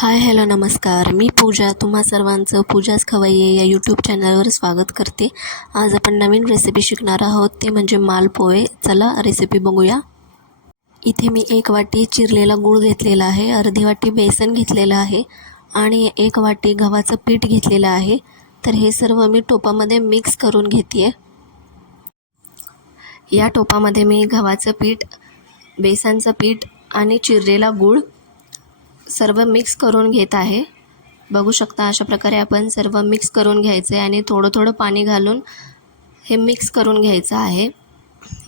Hi hello नमस्कार. मी पूजा. तुम्हा सर्वांचं पूजाच खवय्ये या यूट्यूब चॅनलवर स्वागत करते. आज आपण नवीन रेसिपी शिकणार आहोत. ते म्हणजे मालपोहे. चला रेसिपी बघूया. इथे मी एक वाटी चिरलेला गूळ घेतलेला आहे. अर्धी वाटी बेसन घेतलेलं आहे. आणि एक वाटी गव्हाचं पीठ घेतलेलं आहे. तर हे सर्व मी टोपामध्ये मिक्स करून घेते या टोपामध्ये मी गव्हाचं पीठ बेसनचं पीठ आणि चिरलेला गूळ सर्व मिक्स करून घेत आहे. बघू शकता अशा प्रकारे आपण सर्व मिक्स करून घ्यायचे आणि थोडं थोडं पाणी घालून हे मिक्स करून घ्यायचं आहे.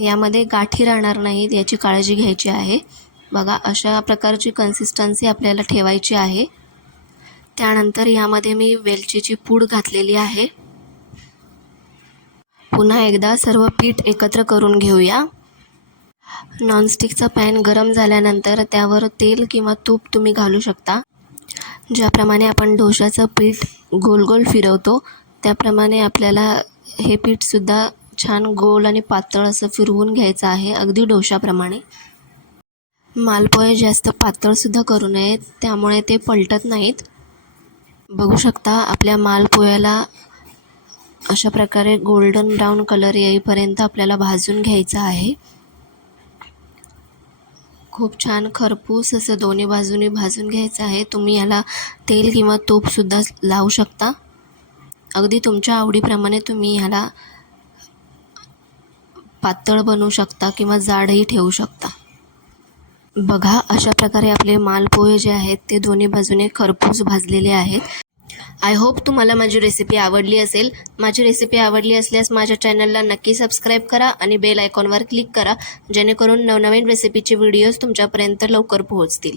यामध्ये गाठी राहणार नाहीत याची काळजी घ्यायची आहे. बघा अशा प्रकारची कन्सिस्टन्सी आपल्याला ठेवायची आहे. त्यानंतर यामध्ये मी वेलचीची पूड घातलेली आहे. पुन्हा एकदा सर्व पीठ एकत्र करून घेऊया. नॉनस्टिकचा पॅन गरम झाल्यानंतर त्यावर तेल किंवा तूप तुम्ही घालू शकता. ज्याप्रमाणे आपण डोशाचं पीठ गोल गोल फिरवतो त्याप्रमाणे आपल्याला हे पीठसुद्धा छान गोल आणि पातळ असं फिरवून घ्यायचं आहे अगदी डोशाप्रमाणे मालपोहे जास्त पातळसुद्धा करू नयेत त्यामुळे ते पलटत नाहीत. बघू शकता आपल्या मालपोह्याला अशा प्रकारे गोल्डन ब्राऊन कलर येईपर्यंत आपल्याला भाजून घ्यायचं आहे. खूप छान खरपूस असं दोन्ही बाजूनी भाजून घ्यायचं आहे. तुम्ही याला तेल किंवा तूपसुद्धा लावू शकता. अगदी तुमच्या आवडीप्रमाणे तुम्ही ह्याला पातळ बनवू शकता किंवा जाडही ठेवू शकता. बघा अशा प्रकारे आपले मालपोहे जे आहेत ते दोन्ही बाजूने खरपूस भाजलेले आहेत. आय होप तुम्हाला माझी रेसिपी आवडली असेल. माझी रेसिपी आवडली असल्यास माझ्या चॅनलला नक्की सबस्क्राईब करा आणि बेल आयकॉनवर क्लिक करा जेणेकरून नवनवीन रेसिपीचे व्हिडिओज तुमच्यापर्यंत लवकर पोहोचतील.